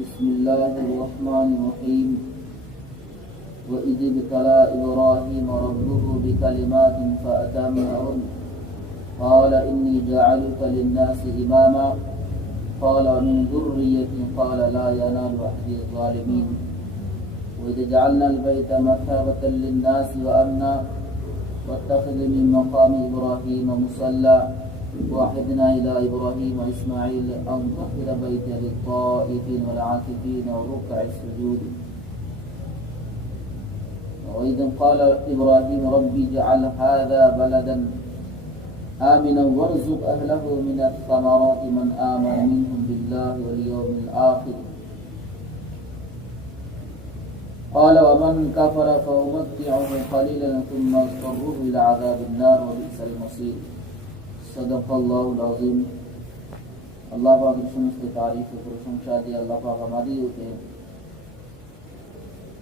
بسم الله الرحمن الرحيم وإذ ابتلى إبراهيم ربه بكلمات فأتمهن قال إني جاعلك للناس إماما قال من ذريتي قال لا ينال عهد الظالمين وإذ جعلنا البيت مثابة للناس وأمنا واتخذ من مقام إبراهيم مصلى وعهدنا إلى إبراهيم وإسماعيل أن طهر بيتي للطائفين والعاكفين والركع السجود وإذ قال إبراهيم ربي اجعل هذا بلدا آمنا وارزق أهله من الثمرات من آمن منهم بالله واليوم الآخر قال ومن كفر فأمتعه قليلا ثم اضطره إلى عذاب النار وبئس المصير صدق الله العظيم আল্লাহ পাকের সমস্ত তারিফ ও প্রশংসা দিয়ে আল্লাহ পাক আমাদেরকে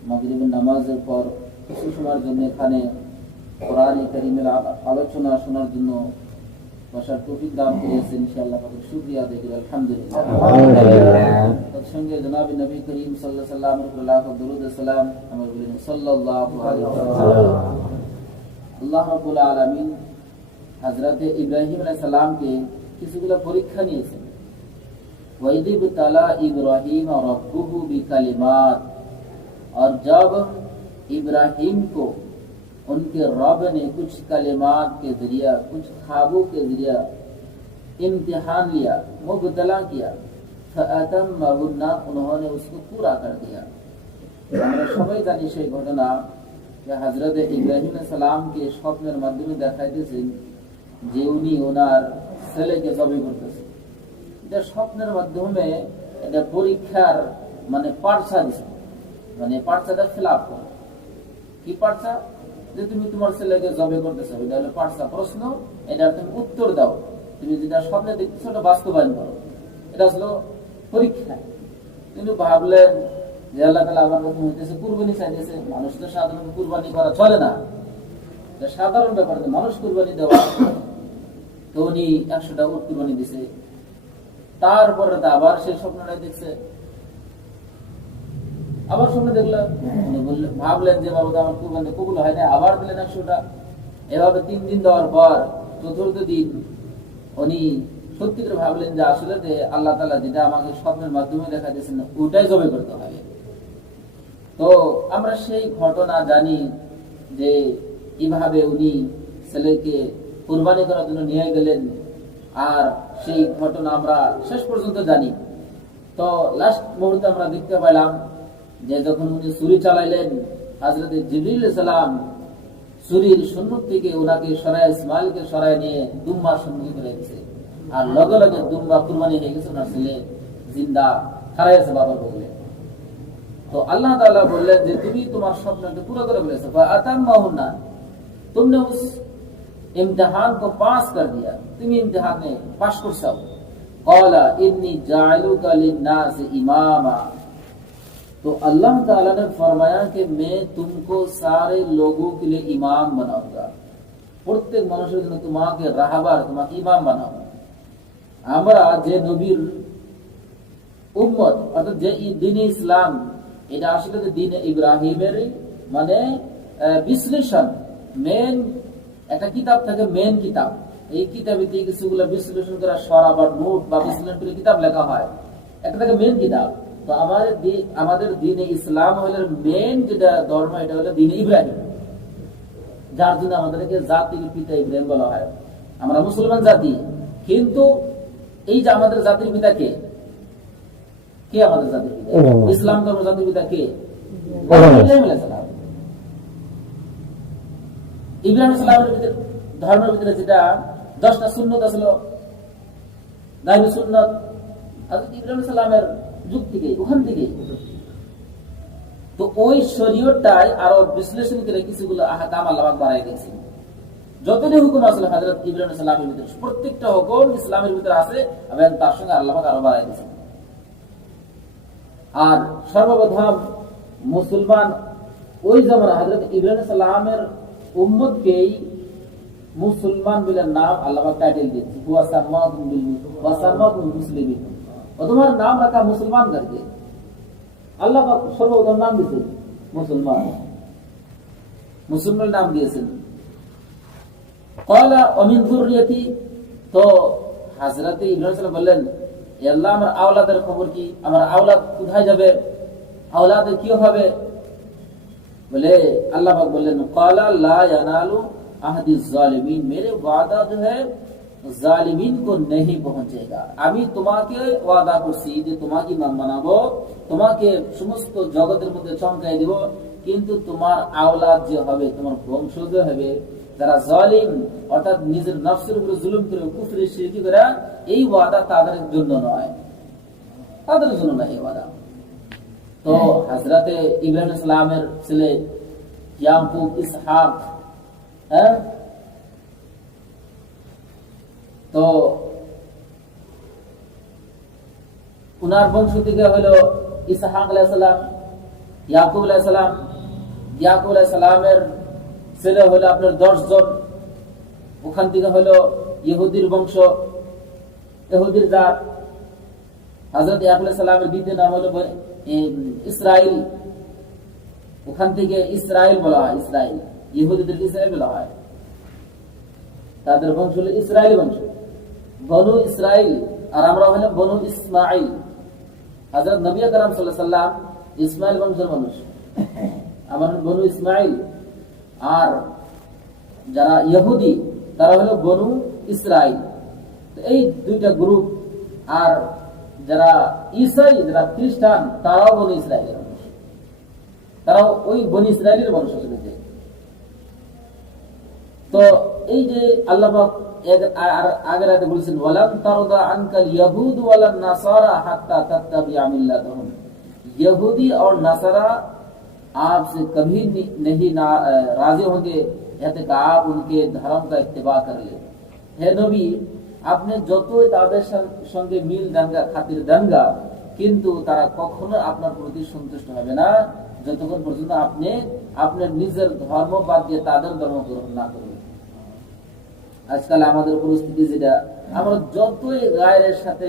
মাগরিবের নামাজের পর কিছু সময়ের জন্য এখানে কোরআন কারীমের আলোচনা শোনার জন্য বসার তৌফিক দান করেছেন। ইনশাআল্লাহ পাকের শুকরিয়া আদায় করি, আলহামদুলিল্লাহ। তার সঙ্গে জনাব নবী করিম সাল্লাল্লাহু আলাইহি ওয়াসাল্লামের উপর লাখ দরুদ ও সালাম আমরা বলি সাল্লাল্লাহু আলাইহি ওয়াসাল্লাম। আল্লাহ রাব্বুল আলামিন হযরত ইব্রাহিম আলাইহিস সালামকে কিছুগুলো পরীক্ষা নিয়েছেন। ওয়াইদ ইবতালা ইব্রাহিম রব্বুহু বিকালিমাত, और जब इब्राहिम को उनके रब ने कुछ कलिमात के जरिया, कुछ ख्वाबों के जरिया इम्तिहान लिया, मुबतला किया, फअतम्महुन्ना, उन्होंने उसको पूरा कर दिया। আমরা সবাই জানি সেই ঘটনা যে হযরত ইব্রাহিম আলাইহিস সালামকে স্বপ্নের মাধ্যমে দেখাইতেছেন যে উনি ওনার ছেলেকে জবাই করতেছেন। এটা স্বপ্নের মাধ্যমে এটা পরীক্ষার মানে পাঠশা দিচ্ছে, মানে পাঠশাটা ফিলআপ করো। কি পাঠশা? যে তুমি তোমার ছেলেকে জবাই করতেছো, এটা হলো পাঠশা, প্রশ্ন, এটা তুমি উত্তর দাও। তুমি যেটা স্বপ্নে দেখতেছো ওটা বাস্তবায়ন করো। এটা হলো পরীক্ষা। কিন্তু ভাবলেন যে আল্লাহ তাআলা আমার কথা হইতেছে কুরবানি চাইতেছে, মানুষ তো সাধারণত কুরবানি করা চলে না, এটা সাধারণ ব্যাপার, মানুষ কুরবানি দেওয়া। তো উনি 100টা উট কুরবানি দিছে। তারপরে আবার সেই স্বপ্নটাই দেখছে, আবার স্বপ্ন দেখলেন, উনি বললেন, ভাবলেন যে বাবা আমার কুরবানি কবুল হয় না, আবার দিলেন 100টা। এভাবে 3 দিন দেওয়ার পর চতুর্থ দিন উনি সত্যি করে ভাবলেন যে আসলে যে আল্লাহ তাআলা যেটা আমাকে স্বপ্নের মাধ্যমে দেখা দিয়েছেন ওটাই জবাই করতে হবে। তো আমরা সেই ঘটনা জানি যে কিভাবে উনি ছেলেকে কুরবানি করার জন্য নিয়ে গেলেন, আর সেই ঘটনা আমরা শেষ পর্যন্ত জানি। তো লাস্ট মুহূর্তে আমরা দেখতে পেলাম যে যখন উনি ছুরি চালাইলেন, হযরত জিবরিল আলাইহিস সালাম ছুরির সুন্নত থেকে ওনাকে সরায়, ইসমাইলকে সরায় নিয়ে দুম্বা সঙ্গী করে দিয়েছে, আর লগে লগে দুম্বা কুরবানি হয়ে গেছে, ওনার ছেলে জিন্দা খাড়াই আছে বাবার বললে। তো আল্লাহ তাআলা বললেন যে তুমি তোমার স্বপ্নকে পুরো করে ফেলেছো, ফাআতাম্মাহুন্না, तुमने उस इम्तिहान को पास कर दिया, तुम इम्तिहान में पास कर सको। क़ाला इन्नी जाइलुका लिन्नास इमामा, तो अल्लाह ताला ने फरमाया कि मैं तुमको सारे लोगों के लिए इमाम बनाऊंगा, प्रत्येक মানুষের জন্য তোমাকে রাহবার, তোমাকে ইমাম বানাবো। আমরা যে নবীর উম্মত, অর্থাৎ যে দ্বীন ইসলাম, এটা আসলে দ্বীন ইব্রাহিমের মানে বিশ্লেষণ, মেন একটা কিতাব থাকে, মেন কিতাব। এই কিতাবে কিছুগুলো বিশ্লেষণ করা সরা বা নোট বা বিশ্লেষণ করে কিতাব লেখা হয়, একটা থাকে মেন কিতাব। তো আমাদের দ্বীন ইসলাম হলো মেন যেটা ধর্ম, এটা হলো দ্বীন ইব্রাহিম, যার জন্য আমাদেরকে জাতির পিতা ইব্রাহিম বলা হয়। আমরা মুসলমান জাতি, কিন্তু এই যে আমাদের জাতির পিতা কে? কে আমাদের জাতির পিতা? ইসলাম ধর্ম জাতির পিতা কে? ইব্রাহিম আলাইহিস সালাম। ইব্রাহিম আলাইহিস সালামের ভিতরে ধর্মের ভিতরে যেটা 10টা সুন্নত ছিল, গায়বী সুন্নত, হযরত ইব্রাহিম আলাইহিস সালামের যুগ থেকে, ওখান থেকে। তো ওই শরীয়তটাই আরো বিশ্লেষণ করে কিছুগুলো আহকাম আল্লাহ পাক বাড়ায় দিয়েছেন। যতটি হুকুম আছে হযরত ইব্রাহিম আলাইহিস সালামের ভিতরে, প্রত্যেকটা হুকুম ইসলামের ভিতরে আছে, এবং তার সঙ্গে আল্লাহ পাক আরো বাড়ায় দিয়েছেন। আর সর্বপ্রথম মুসলমান ওই জামানা হযরত ইব্রাহিম আলাইহিস সালামের উম্মতকেই মুসলমান বলে নাম আল্লাহ পাক টাইটেল দিয়েছে, হুয়া সাম্মাকুম বিল মুসলিমিন, তোমার নাম রাখা মুসলমান করকে। আল্লাহ পাক সর্বপ্রথম নাম দিয়েছেন মুসলমান, মুসলমান নাম দিয়েছেন। ক্বালা ওয়া মিন যুররিয়াতি, তো হযরত ইব্রাহিম সাল্লাল্লাহু বললেন, হে আল্লাহ আমার আওলাদের খবর কি, আমার আওলাদ কোথায় যাবে, আওলাদের কি হবে? बोले अल्लाह पाक बोले क़ाला ला यनालु अहदी ज़ालिमीन, मेरे वादा जो है জালিমিন को नहीं पहुंचेगा। আমি তোমাকে ওয়াদা করছি যে তোমাকে মান মানাবো, তোমাকে সমস্ত জগতের মধ্যে চমকাই দেব, কিন্তু তোমার আওলাদ যে হবে, তোমার বংশজ হবে যারা জালিম, অর্থাৎ নিজের নফসের উপরে জুলুম করে কুফরি শিরকি করে, এই ওয়াদা তাদের জন্য নয়, তাদের জন্য নয় এই ওয়াদা। তো হযরতে ইব্রাহিম আলাইহিস সালামের ছেলে ইয়াকুব, ইসহাক, তো উনার বংশ থেকে হলো ইসহাক আলাইহিস সালাম, ইয়াকুব আলাইহিস সালাম, ইয়াকুব আলাইহিস সালামের ছেলে হলো আপনার 10 জন, ওখান থেকে হলো ইহুদির বংশ, ইহুদির জাত। হযরত ইয়াকুব আলাইহিস সালামের দ্বিতীয় নাম হলো ইসরাইল, ওখান থেকে ইসরাইল বলা হয়, ইসরাইল, ইহুদিদেরকে ইসরাইল বলা হয়, তাদের বংশ হলো ইসরাইল বংশ, বনু ইসরাইল। আর আমরা হলাম বনু ইসমাইল। হযরত নবী আকরাম সাল্লাল্লাহু আলাইহি ওয়াসাল্লাম ইসমাইল বংশের মানুষ, আমরা বনু ইসমাইল। আর যারা ইহুদি তারা হলো বনু ইসরাইল। তো এই দুইটা গ্রুপ। আর যারা ঈসাই, যারা খ্রিস্টান, তারাও বনু ইসরাইলের মানুষ, তারাও ওই বনু ইসরাইলের বংশ থেকে। তো এই যে আল্লাহ পাক আগের আয়াতে বলেছেন ওয়ালান তারদা আনকাল ইয়াহুদ ওয়ালান নাসারা হাত্তা তাত্তাবিআ মিল্লাতাহুম, यहूदी और नसारा आपसे कभी नहीं राजी होंगे याते कि आप उनके धर्म का इत्तिबा कर ले। हे नबी, আপনি যতই তাদের সঙ্গে মিল দাঙ্গা খাতির দাঙ্গা, কিন্তু তারা কখনো আপনার প্রতি সন্তুষ্ট হবে না যতক্ষণ পর্যন্ত আপনি আপনার নিজের ধর্ম বাদ দিয়ে তাদের ধর্ম গ্রহণ না করবেন। আজকাল আমাদের পরিস্থিতি যেটা, আমরা যতই গায়ের সাথে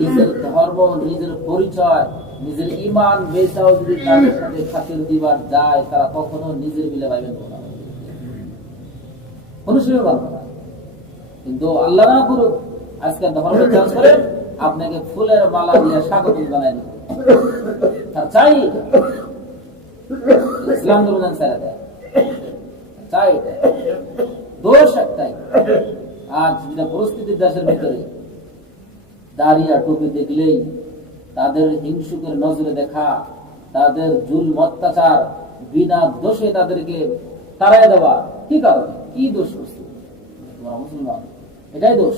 নিজের ধর্ম, নিজের পরিচয়, নিজের ঈমান বেচাও যদি তাদের সাথে খাতির দিবার যায়, তারা কখনো নিজের মিলে পাইবেন না, কোনো সময় পারবে না। কিন্তু আল্লাহ না করুক, আজকে ধর্ম চেঞ্জ করে আপনাকে ফুলের মালা দিয়ে স্বাগত জানাই দেব, তার চাই ইসলাম ধর্ম ছেড়ে দেয়, চাই দোষ একটাই। আজ যেটা পরিস্থিতি দেশের ভিতরে, দাঁড়িয়ে টুপি দেখলেই তাদের হিংসুকের নজরে দেখা, তাদের জুলম অত্যাচার, বিনা দোষে তাদেরকে তাড়াই দেওয়া, কি কারণে, কি দোষ করছে তোমরা মুসলমান? এটাই দোষ,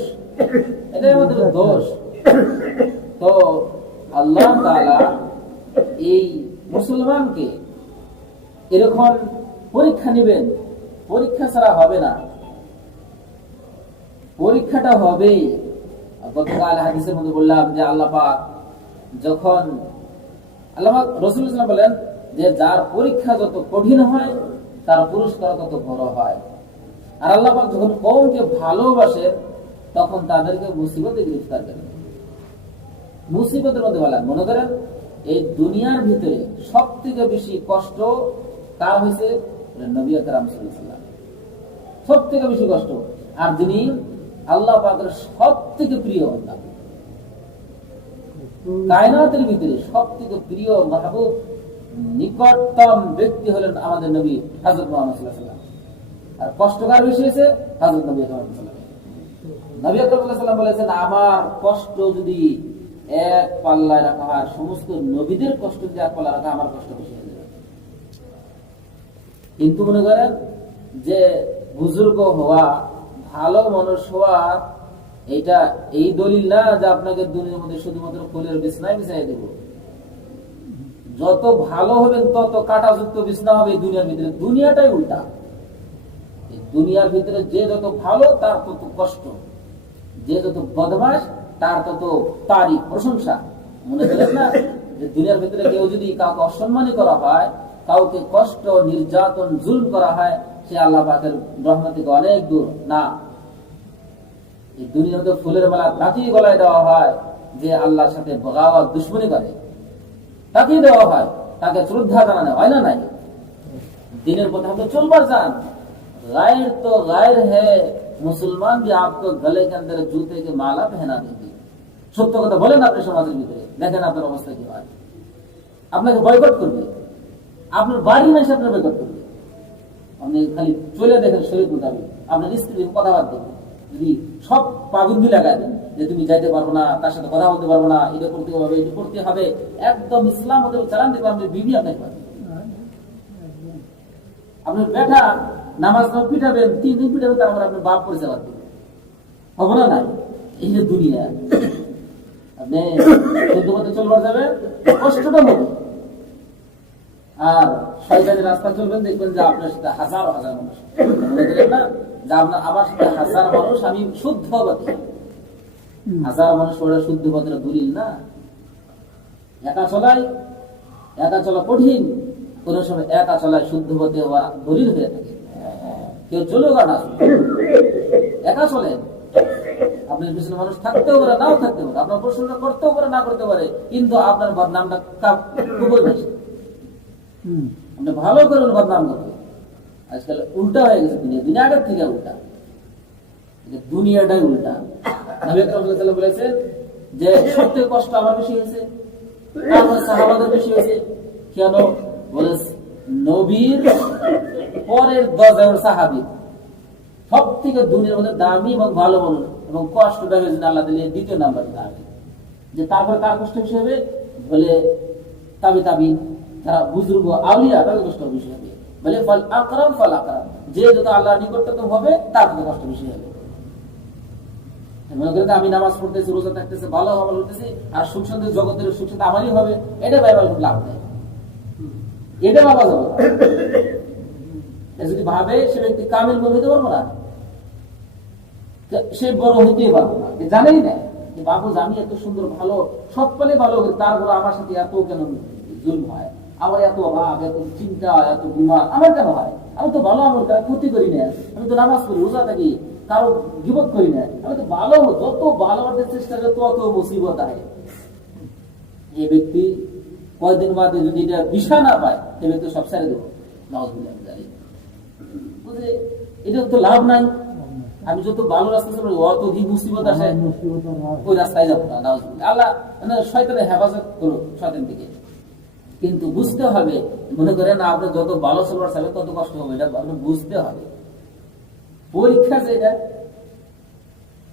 এটাই আমাদের দোষ। তো আল্লাহ তাআলা এই মুসলমানকে এরকম পরীক্ষা নেবেন, পরীক্ষা ছাড়া হবে না, পরীক্ষাটা হবেই। গতকাল হাদিসের মধ্যে বললাম যে আল্লাহ পাক যখন আল্লাহ পাক রাসূল সাল্লাল্লাহু আলাইহি ওয়াসাল্লাম বলেন যে যার পরীক্ষা যত কঠিন হয় তার পুরস্কার তত বড় হয়। আর আল্লাহ পাক যখন কওমকে ভালোবাসেন তখন তাদেরকে মুসিবতে গ্রেফতার করেন, মুসিবতের মধ্যে বলেন। মনে করেন এই দুনিয়ার ভিতরে সবথেকে বেশি কষ্ট কার হয়েছে? নবী আকরাম সাল্লাল্লাহু আলাইহি ওয়াসাল্লাম, সবথেকে বেশি কষ্ট। আর যিনি আল্লাহ পাকের সবথেকে প্রিয় বান্দা, কায়নাতের ভিতরে সবথেকে প্রিয় মাহবুব নিকটতম ব্যক্তি হলেন আমাদের নবী হযরত মুহাম্মদ সাল্লাল্লাহু আলাইহি ওয়াসাল্লাম। আর কষ্টকর বেশি হয়েছে হযরত নবী আকরাম সাল্লাল্লাহু আলাইহি ওয়াসাল্লাম। নবী আকরাম সাল্লাল্লাহু আলাইহি ওয়াসাল্লাম বলেছেন, আমার কষ্ট যদি এক পাল্লায় রাখা হয়, সমস্ত নবীদের কষ্ট যদি এক পাল্লায় রাখা, আমার কষ্ট বেশি হয়ে যাবে। কিন্তু মনে করেন যে বুজুর্গ হওয়া, ভালো মানুষ হওয়া, এটা এই দলিল না যে আপনাকে দুনিয়ার মধ্যে শুধুমাত্র ফুলের বিছনায় বিছাই দেব। যত ভালো হবেন তত কাঁটাযুক্ত বিছনা হবে এই দুনিয়ার ভিতরে। দুনিয়াটাই উল্টা, এই দুনিয়ার ভিতরে যে যত ভালো তার তত কষ্ট, যে যত বদমাশ তার তত তারিফ, প্রশংসা। মনে করেন না যে দুনিয়ার ভিতরে কেউ যদি কাউকে অসম্মানী করা হয়, কাউকে কষ্ট, নির্যাতন, জুলম করা হয়, সে আল্লাহ পাকের রহমত থেকে অনেক দূর না। এই দুনিয়ার মধ্যে ফুলের মালা তাকেই গলায় দেওয়া হয় যে আল্লাহর সাথে বগাওয়াত, দুশমনি করে। তাকে দেওয়া হয়, তাকে শ্রদ্ধা জানানো হয় না নাই? দিনের পথে हम तो चलবার जान, गायर तो गायर है, मुसलमान भी आपको गले के अंदर जूते के माला पहना देंगे। সত্য কথা বলেন আপনি সমাজের ভিতরে, দেখেন আপনার অবস্থা কি হয়। আপনাকে বয়কট করবে, আপনার বাড়ি না এসে আপনার বয়কট করবে। আপনি খালি চলে দেখেন শরীর মোতাবেক, আপনার স্ত্রীর কথাবার্তা দেখবেন, যদি সব পাবন্দি লাগাই দেন যে তুমি যাইতে পারবো না, তার সাথে কথা বলতে পারবো না, এটা করতে হবে, এটা করতে হবে, একদম ইসলাম হতে চালান দেখবেন আপনি বিবি আপনাকে পাবেন। আপনার বেটা নামাজ পিটাবেন, 3 দিন পিটাবেন, তারপরে আপনার বাপ পরিচয় দেবেন, হবে না নাই? এই যে দুনিয়া, আপনি সত্য পথে চলবার যাবে, কষ্টটা হবে। আর শয়তানের রাস্তা চলবেন, দেখবেন যে আপনার সাথে হাজার হাজার মানুষ, মনে করেন না যে আপনার আমার সাথে হাজার মানুষ, আমি শুদ্ধ পথে। হাজার মানুষ ওরা শুদ্ধ পথের দলিল না। একা চলা কঠিন, কোন সময় একা চলায় শুদ্ধ পথে হওয়া দলিল হয়ে থাকে। কেউ চলেও না, একা চলেন, আপনার পিছনে মানুষ থাকতেও পারে, নাও থাকতে পারে, আপনার প্রশ্নটা করতেও পারে, না করতে পারে, কিন্তু আপনার বদনামটা খুবই বেশি। আপনি ভালো করে বদনাম করবে। আজকাল উল্টা হয়ে গেছে দুনিয়া আগের থেকে উল্টা, দুনিয়াটাই উল্টা। নবী আকরাম সাল্লাল্লাহু আলাইহি ওয়াসাল্লাম বলেছেন যে সবথেকে কষ্ট আমার বেশি হয়েছে, আমার সাহাবাদের বেশি হয়েছে। কেন? বলে নবীর পরের 10 সাহাবী সব থেকে দুনিয়ার মধ্যে দামি এবং ভালো মানুষ, এবং কষ্টটা হয়েছে আল্লাহ দিলেন 2 নাম্বার দামি। যে তারপরে কার কষ্ট হিসেবে বলে তাবি যারা বুজুর্গ আউলিয়া, তাদের কষ্ট বেশি হবে। বলে ফল আকরাম, যে যত আল্লাহর নিকটতম হবে তার তত কষ্ট বেশি হবে। মনে করেন আমি নামাজ পড়তেছি, রোজা থাকতেছি, ভালো আমল করতেছি, আর সুখ শান্তি জগতের সুখ শান্তি আমারই হবে, এটা বাইবেল লাভ নেই, এটা ভাবা যাবে না। যদি ভাবে সে ব্যক্তি কামিল মুমিন হতে পারবো না, সে বড় হইতেই পারবো না, জানেই না বাবু আমি এত সুন্দর ভালো, সব পেলে ভালো, তারপর আমার সাথে এত কেন জুলম হয়, আমার এত অভাব, এত চিন্তা, এত বিমার আমার কেন হয়? আমি তো ভালো আমল ক্ষতি করি না, আমি তো নামাজ পড়ি, রোজা থাকি, কারো গীবত করি না, আমি তো ভালো, যত ভালো হতে চেষ্টা করে তত মুসিবত আয়। এই ব্যক্তি কয়েকদিন বাদে যদি এটা বিষা না পায়, সে ব্যক্তি সব ছেড়ে দেবো, নাউজুবিল্লাহ জানি, বুঝলে এটা তো লাভ নাই। আমি যত ভালো রাস্তা চলবো, অত কি মুসিবত আসে, ওই রাস্তায় যাবো না, নাউজুবিল্লাহ। আল্লাহ মানে শয়তানের হেফাজত করো শয়তান থেকে। কিন্তু বুঝতে হবে, মনে করেন আপনার যত ভালো চলবার চাইবে তত কষ্ট হবে, এটা আপনি বুঝতে হবে। পরীক্ষা যেটা,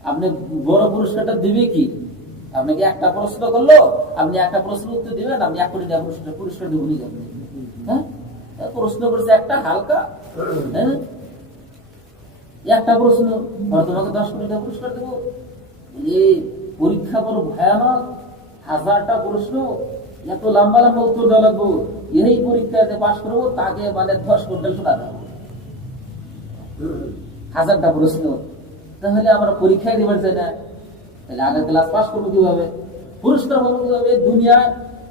আপনি বড় পুরস্কারটা দিবে কি? আপনাকে একটা প্রশ্ন করলো, আপনি একটা প্রশ্ন উত্তর দিবেন, আপনি 1 কোটি টাকা পুরস্কার দেবেন। হ্যাঁ, প্রশ্ন করছে একটা হালকা, হ্যাঁ একটা প্রশ্ন, তোমাকে 10 কোটি টাকা পুরস্কার দেবো। এই পরীক্ষা বড় ভয়ানক, 1000টা প্রশ্ন, এত লম্বা লম্বা উত্তর দেওয়া লাগবো। এই পরীক্ষাতে পাশ করবো, তাকে মানে 10 কুইন্টাল শোনা দেবো, 1000টা প্রশ্ন। তাহলে আমরা পরীক্ষায় দিবার চাই না, তাহলে আগের ক্লাস পাস করবো কিভাবে, পুরস্কার পাবো কিভাবে? দুনিয়া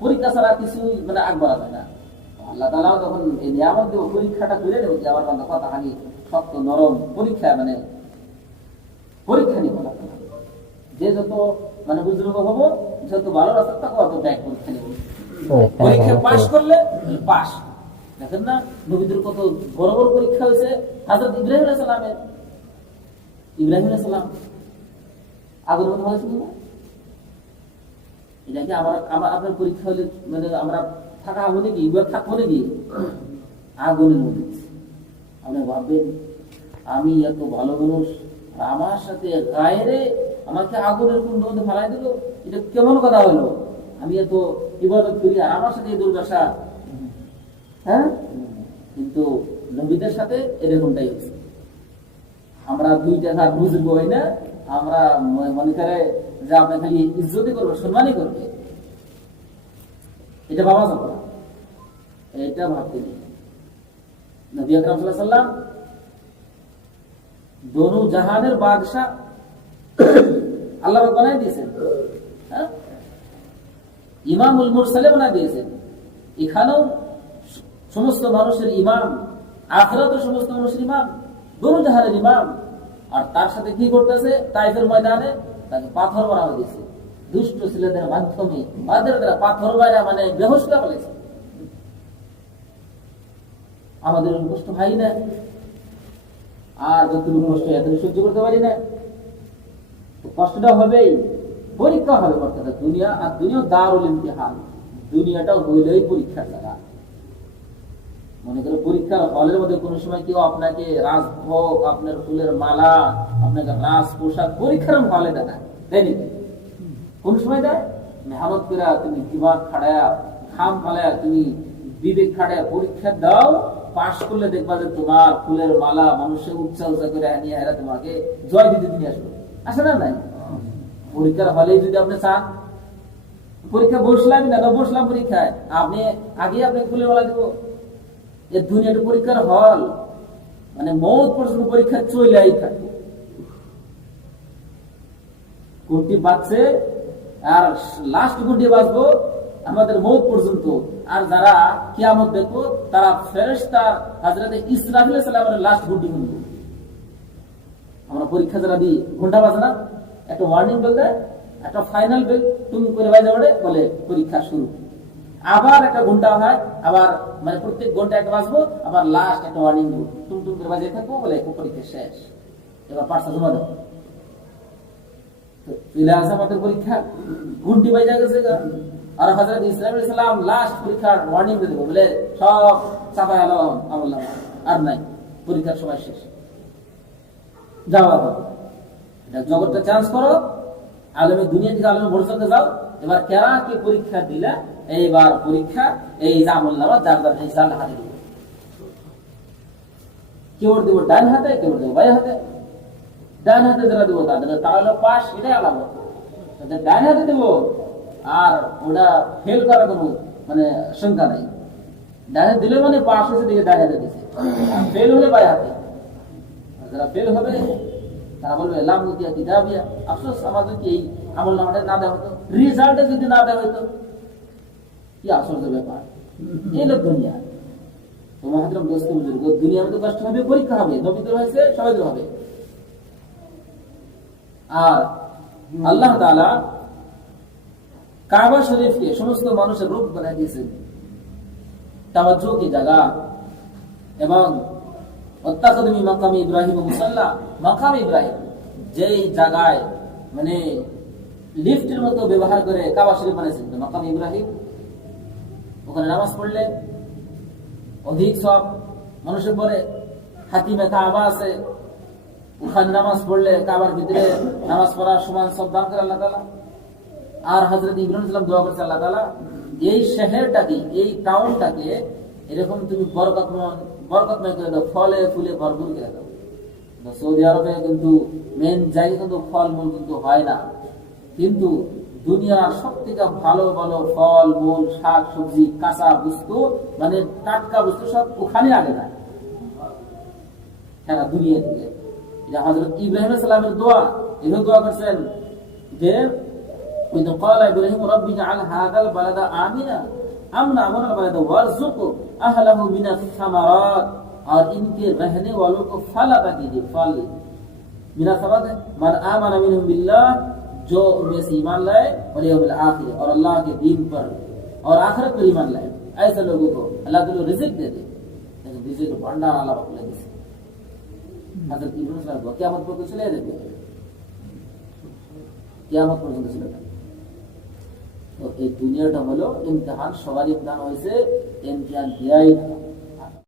পরীক্ষা ছাড়া কিছু মানে আগ বাড়া যায় না। আল্লাহ তাআলাও তখন এই নিয়ামত দেব, পরীক্ষাটা করে দেবো যে আমার বান্দা কথা হানি শক্ত নরম পরীক্ষা, মানে পরীক্ষা নিব না। যে যত মানে বুজুর্গ হবো, যত ভালো রাস্তা তত অত ব্যাগ পরীক্ষা নিব। পরীক্ষা পাস করলে পাস। দেখেন না নবীদের কত বড় বড় পরীক্ষা হয়েছে। হযরত ইব্রাহিম আলাইহিস সালামের, ইব্রাহিম আলাইহিস সালাম আগুনের মধ্যে হয়েছিল না? এটা কি আমার আপনার পরীক্ষা হলে মানে আমরা থাকা হবো নাকি, থাকবো নাকি? আগুনের মধ্যে। আপনি ভাববেন আমি এত ভালো মানুষ, আমার সাথে গায়ে আমাকে আগুনের কুণ্ডের মধ্যে ফেলাই দিল, এটা কেমন কথা হলো? আমি এত ইবাদত করি আর আমার সাথে দুর্দশা। হ্যাঁ, কিন্তু নবীদের সাথে এরকমটাই হচ্ছে। আমরা 2 টাকা বুঝবো হয় না, আমরা মনে করে যে আপনি খালি ইজ্জতই করবে, সম্মানই করবে, এটা ভাবা যাবে না, এটা ভাবতে নেই। নবী আকরাম সাল্লাল্লাহু আলাইহি ওয়াসাল্লাম দোনো জাহানের বাদশা আল্লাহ বানাই দিয়েছেন, হ্যাঁ, ইমামুল মুরসালে বানাই দিয়েছেন। এখানেও সমস্ত মানুষের ইমাম, আখিরাতের সমস্ত মানুষের ইমাম, দোনো জাহানের ইমাম। আর তার সাথে কি করতেছে? তাইফের ময়দানে তাকে পাথর বানানো দিয়েছে, দুষ্ট ছেলেদের মাধ্যমে তাদের দ্বারা পাথর বাইরা মানে বেহুশ করে ফেলেছে। আমাদের কষ্ট ভাই না, আর যতটুকু কষ্ট এত সহ্য করতে পারি না, কষ্টটা হবেই, পরীক্ষা হবে। অর্থাৎ দুনিয়া, আর দুনিয়া দারুল ইমতিহান, দুনিয়াটাও হইলেই পরীক্ষার জায়গা। মনে করো পরীক্ষার হলের মধ্যে কোন সময় কেউ আপনাকে রাজভোগ, আপনার ফুলের মালা, আপনাকে রাজ পোশাক পরীক্ষার হলে দেয় না, দেয়নি? কোন সময় দেয়? মেহনত করে তুমি দিমাগ খাড়ায়া, খাম ফালায়া, তুমি বিবেক খাড়ায়া পরীক্ষা দাও, পাশ করলে দেখবা যে তোমার ফুলের মালা মানুষের উৎসাহ করে নিয়ে এরা তোমাকে জয় দিতে নিয়ে আসবে। আসে না? নাই? পরীক্ষার হলে যদি আপনি চান, পরীক্ষা বসলাম না, বসলাম পরীক্ষায়, আপনি আগে আপনাকে ফুলের মালা দিব? এই দুনিয়াটা পরীক্ষার হল, মানে মৌত পর্যন্ত পরীক্ষা চলেই থাকে। কোনটি বাঁচছে আর লাস্ট কোনটি বাঁচবো আমাদের মৌত পর্যন্ত। আর যারা কিয়ামত দেখবো তারা ফেরেশতার হযরত ইসরাফিল সালামের লাস্ট গুটি শুনবো। আমরা পরীক্ষা যারা দিই, ঘন্টা বাজে না, একটা ওয়ার্নিং বেল দেয়, একটা ফাইনাল বেল টুম করে বাজে বলে পরীক্ষা শুরু। আবার একটা ঘন্টা হয়, আবার মানে প্রত্যেক ঘন্টা একটা বাজবো, আবার লাস্ট একটা ওয়ার্নিং দেবো, টুম টুম করে বাজিয়ে থাকবো, বলে পরীক্ষা শেষ, এবার পাঁচটা জমা দাও। আমাদের পরীক্ষা ঘন্টি বাজে গেছে। আর হযরত ইসরাফিল সালাম লাস্ট পরীক্ষার ওয়ার্নিং দিয়ে দেবো, বলে সব চাপা গেল আমল, আর নাই, পরীক্ষার সময় শেষ, যাওয়া হবে। এটা জগৎটা চান্স করো, আলমে দুনিয়া থেকে আলমে ভবিষ্যতে যাও। এবার কেরা কে পরীক্ষা দিলা, এইবার পরীক্ষা এই আমল নামা যার যার রেজাল্ট হাতে দিব। কেউ দেবো ডান হাতে, কেউ দেবো বাই হাতে। ডান হাতে যারা দেবো তাদের তাহলে পাস, এটাই আলামত। ডান হাতে দেবো, আর ওটা ফেল করার কোনো মানে শঙ্কা নাই। ডান হাতে দিলে মানে পাস হয়েছে, দিকে ডান হাতে দিচ্ছে, ফেল হলে বাই হাতে। যারা ফেল হবে তারা বলবে লামুতিয়া কিতাবিয়া, আফসোস আমাদের কি এই আমল নামাটা না দেওয়া হতো, রেজাল্টে যদি না দেওয়া হতো, কি আশ্চর্য ব্যাপার। এই লোক দুনিয়া। তোমার হাতে দোস্ত বুঝুর্গ, দুনিয়ার মধ্যে কষ্ট হবে, পরীক্ষা হবে, নবীদের হয়েছে, সবাই হবে। আর আল্লাহ তাআলা কাবা শরীফকে সমস্ত মানুষের রূপ বানিয়ে দিয়েছেন, তাওয়াজ্জুহ কি জায়গা। এবং ওয়াত্তাখাযু মাকাম ইব্রাহিম মুসাল্লা, মাকাম ইব্রাহিম যেই জায়গায় মানে লিফটের মতো ব্যবহার করে কাবা শরীফ বানিয়েছেন, মাকাম ইব্রাহিম, ওখানে নামাজ পড়লে অধিক সব মানুষের পরে। হাতিমে কাবা আছে, ওখানে নামাজ পড়লে কাবার ভিতরে নামাজ পড়ার সমান সব দান করে আল্লাহ তাআলা। আর হযরত ইব্রাহিম সাল্লাম দোয়া করেছে আল্লাহ তাআলা, এই শহরটাকে, এই টাউনটাকে এরকম তুমি বরকতময় করে দাও, ফলে ফুলে ভরপুর করে দাও। সৌদি আরবে কিন্তু মেন জায়গা কিন্তু ফল মূল কিন্তু হয় না, কিন্তু দুনিয়ার সব থেকে ভালো ভালো ফল মূল, শাক সবজি, কাঁচা বস্তু, মানে টাটকা বস্তু সব ওখানে আগে যায় সারা দুনিয়া থেকে। এটা হযরত ইব্রাহিম সালামের দোয়া। এও দোয়া করছেন যে قال إبراهيم رب اجعل هذا البلد آمنا أمن البلد وارزق أهله من الثمرات, और इनके रहने वालों को फल अता कीजिए। फल मिना सबद मन आमन मिनहुम बिल्लाह, जो उनमें से ईमान लाए, और यौमिल आखिर, और अल्लाह के दीन पर और आखिरत पर ईमान लाए, ऐसे लोगों को अल्लाह ताला रिज़्क दे दे। रिज़्क का भंडार अल्लाह पाक दे। हज़रत इब्राहिम सल्लल्लाहु अलैहि वसल्लम कियामत पर तो चले जाते, কিয়ামত পর্যন্ত ছিল না। তো এই দুনিয়াটা হলো ইমতিহান, সবার ইমতিহান হয়েছে, ইমতিহান দিয়াই